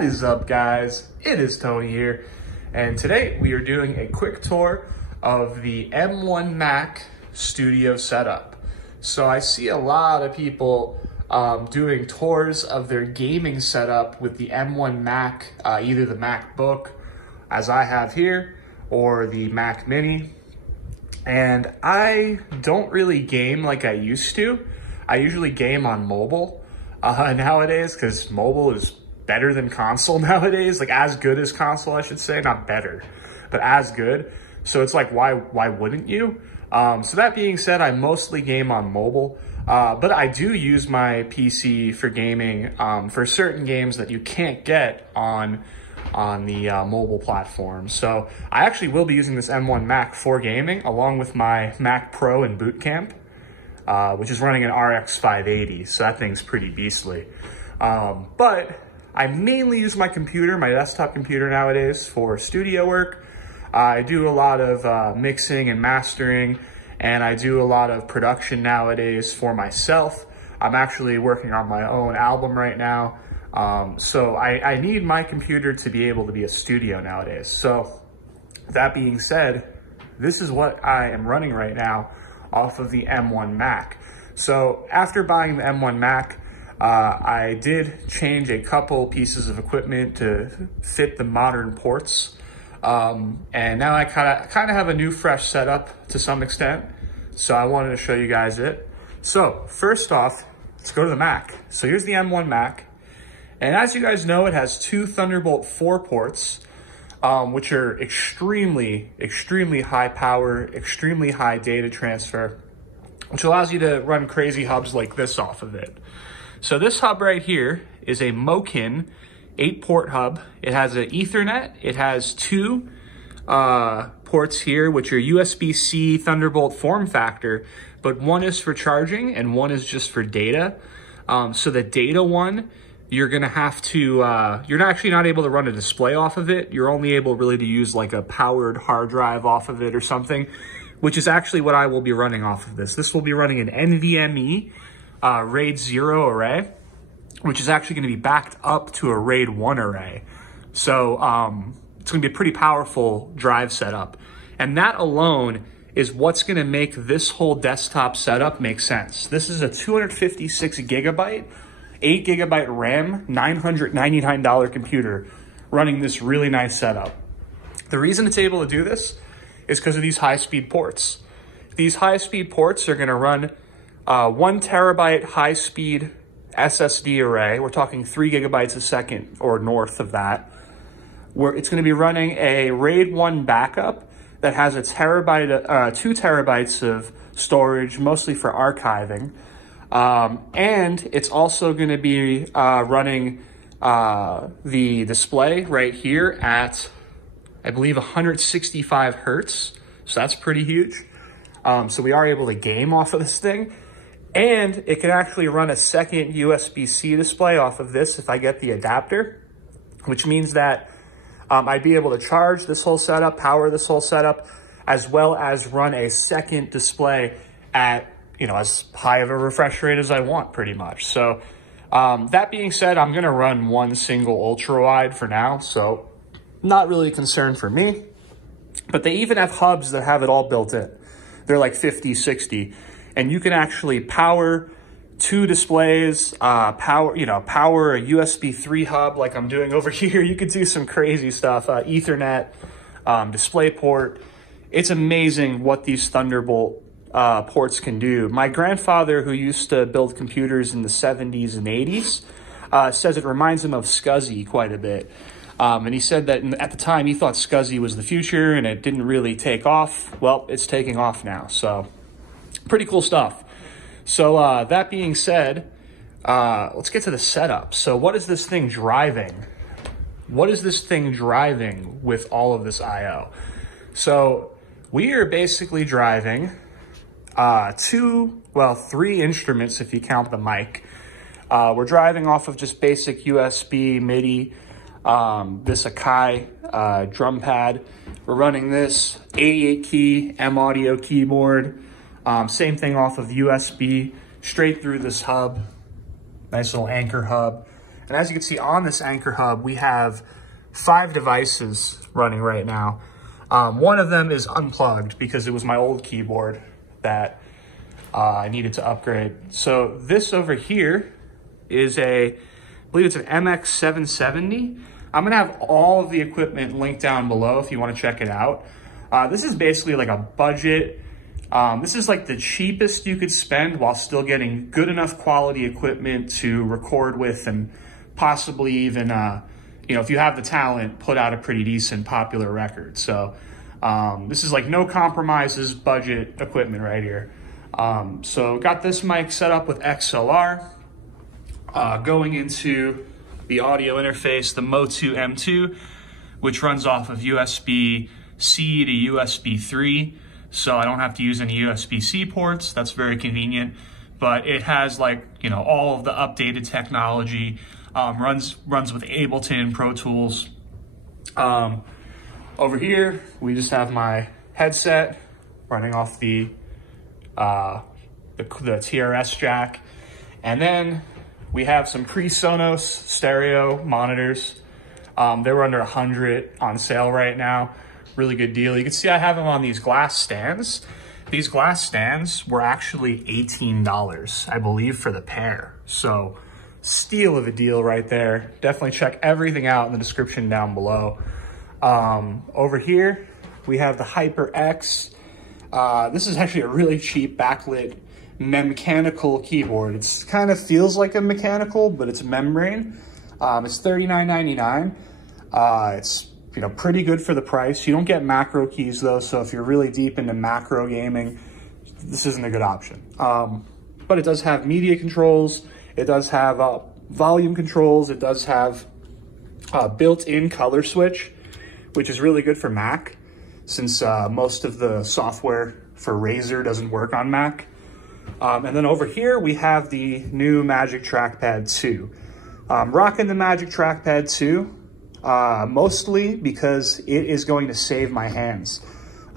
What is up, guys? It is Tony here, and today we are doing a quick tour of the M1 Mac studio setup. So I see a lot of people doing tours of their gaming setup with the M1 Mac, either the MacBook, as I have here, or the Mac Mini. And I don't really game like I used to. I usually game on mobile nowadays, because mobile is better than console nowadays, like as good as console, I should say, not better, but as good. So it's like, why wouldn't you? So that being said, I mostly game on mobile, but I do use my PC for gaming for certain games that you can't get on the mobile platform. So I actually will be using this M1 Mac for gaming, along with my Mac Pro in boot camp, which is running an RX 580. So that thing's pretty beastly. But I mainly use my computer, my desktop computer nowadays, for studio work. I do a lot of mixing and mastering, and I do a lot of production nowadays for myself. I'm actually working on my own album right now. So I need my computer to be able to be a studio nowadays. So that being said, this is what I am running right now off of the M1 Mac. So after buying the M1 Mac, I did change a couple pieces of equipment to fit the modern ports. And now I kind of have a new fresh setup to some extent. So I wanted to show you guys it. So first off, let's go to the Mac. So here's the M1 Mac. And as you guys know, it has two Thunderbolt 4 ports, which are extremely high power, extremely high data transfer, which allows you to run crazy hubs like this off of it. So this hub right here is a Mokin 8-port hub. It has an Ethernet. It has two ports here, which are USB-C Thunderbolt form factor, but one is for charging and one is just for data. So the data one, you're gonna have to, you're actually not able to run a display off of it. You're only able really to use like a powered hard drive off of it or something, which is actually what I will be running off of this. This will be running an NVMe RAID 0 array, which is actually going to be backed up to a RAID 1 array. So it's going to be a pretty powerful drive setup. And that alone is what's going to make this whole desktop setup make sense. This is a 256 gigabyte, 8 gigabyte RAM, $999 computer running this really nice setup. The reason it's able to do this is because of these high-speed ports. These high-speed ports are going to run 1 terabyte high-speed SSD array. We're talking 3 gigabytes a second or north of that, where it's going to be running a RAID 1 backup that has a terabyte, 2 terabytes of storage, mostly for archiving. And it's also going to be running the display right here at, I believe, 165 hertz. So that's pretty huge. So we are able to game off of this thing. And it can actually run a second USB-C display off of this if I get the adapter, which means that I'd be able to charge this whole setup, power this whole setup, as well as run a second display at, you know, as high of a refresh rate as I want, pretty much. So that being said, I'm going to run one single ultra wide for now, so not really a concern for me. But they even have hubs that have it all built in. They're like 50, 60. And you can actually power two displays, power a USB 3 hub like I'm doing over here. You could do some crazy stuff, Ethernet, DisplayPort. It's amazing what these Thunderbolt ports can do. My grandfather, who used to build computers in the 70s and 80s, says it reminds him of SCSI quite a bit. And he said that at the time he thought SCSI was the future and it didn't really take off. Well, it's taking off now, so pretty cool stuff. So that being said, let's get to the setup. So what is this thing driving? What is this thing driving with all of this I/O? So we are basically driving three instruments if you count the mic. We're driving off of just basic USB, MIDI, this Akai drum pad. We're running this 88 key M Audio keyboard. Same thing off of USB, straight through this hub. Nice little Anchor hub. And as you can see on this Anchor hub, we have 5 devices running right now. One of them is unplugged because it was my old keyboard that I needed to upgrade. So this over here is I believe it's an MX770. I'm gonna have all of the equipment linked down below if you wanna check it out. This is basically like a budget. This is like the cheapest you could spend while still getting good enough quality equipment to record with, and possibly even, you know, if you have the talent, put out a pretty decent popular record. So this is like no compromises budget equipment right here. So got this mic set up with XLR, going into the audio interface, the Motu M2, which runs off of USB-C to USB 3. So I don't have to use any USB-C ports. That's very convenient, but it has, like, you know, all of the updated technology, runs with Ableton, Pro Tools. Over here, we just have my headset running off the TRS jack. And then we have some pre-Sonos stereo monitors. They were under 100 on sale right now. Really good deal. You can see I have them on these glass stands. These glass stands were actually $18, I believe, for the pair. So steal of a deal right there. Definitely check everything out in the description down below. Over here, we have the HyperX. This is actually a really cheap backlit mechanical keyboard. It's kind of feels like a mechanical, but it's membrane. It's $39.99. It's, you know, pretty good for the price. You don't get macro keys though, so if you're really deep into macro gaming, this isn't a good option. But it does have media controls. It does have volume controls. It does have built-in color switch, which is really good for Mac, since most of the software for Razer doesn't work on Mac. And then over here, we have the new Magic Trackpad 2. Rocking the Magic Trackpad 2, mostly because it is going to save my hands.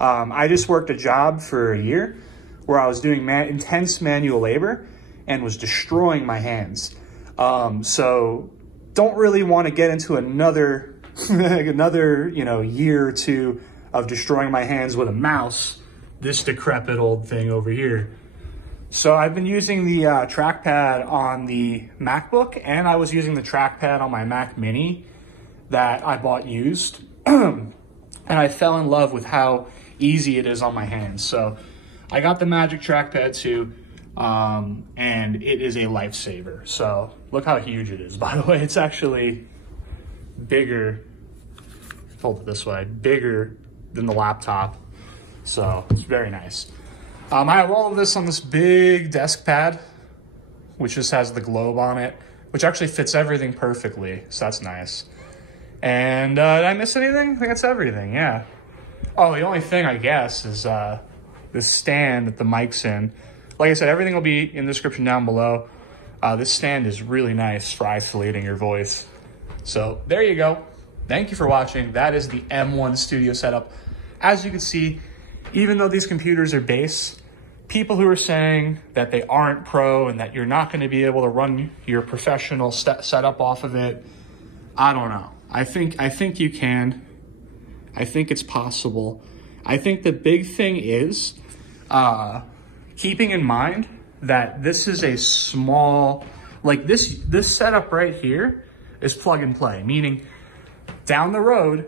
I just worked a job for a year where I was doing intense manual labor and was destroying my hands. So don't really want to get into another you know, year or two of destroying my hands with a mouse, this decrepit old thing over here. So I've been using the trackpad on the MacBook, and I was using the trackpad on my Mac Mini that I bought used. And I fell in love with how easy it is on my hands. So I got the Magic Trackpad 2, and it is a lifesaver. So look how huge it is, by the way. It's actually bigger, hold it this way, bigger than the laptop. So it's very nice. I have all of this on this big desk pad, which just has the globe on it, which actually fits everything perfectly. So that's nice. And did I miss anything? I think that's everything, yeah. Oh, the only thing, I guess, is this stand that the mic's in. Like I said, everything will be in the description down below. This stand is really nice for isolating your voice. So there you go. Thank you for watching. That is the M1 Studio setup. As you can see, even though these computers are base, people who are saying that they aren't pro and that you're not going to be able to run your professional setup off of it, I don't know. I think you can. I think it's possible. I think the big thing is keeping in mind that this is a small, like this setup right here is plug and play, meaning down the road,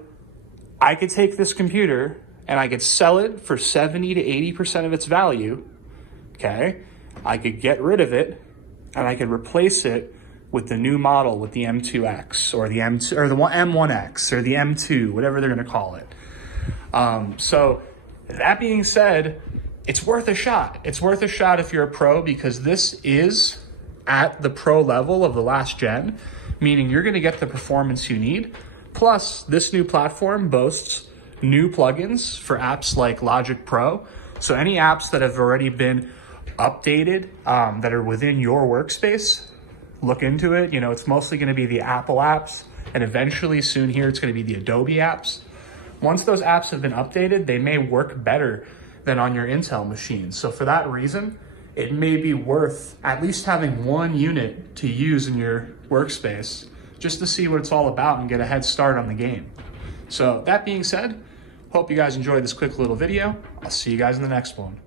I could take this computer and I could sell it for 70 to 80% of its value, okay? I could get rid of it and I could replace it with the new model, with the M2X or the M2 or the M1X or the M2, whatever they're gonna call it. So that being said, it's worth a shot. It's worth a shot if you're a pro, because this is at the pro level of the last gen, meaning you're gonna get the performance you need. Plus, this new platform boasts new plugins for apps like Logic Pro. So any apps that have already been updated that are within your workspace, look into it. You know, it's mostly going to be the Apple apps, and eventually soon here it's going to be the Adobe apps. Once those apps have been updated, they may work better than on your Intel machine. So for that reason, it may be worth at least having one unit to use in your workspace just to see what it's all about and get a head start on the game. So that being said, hope you guys enjoyed this quick little video. I'll see you guys in the next one.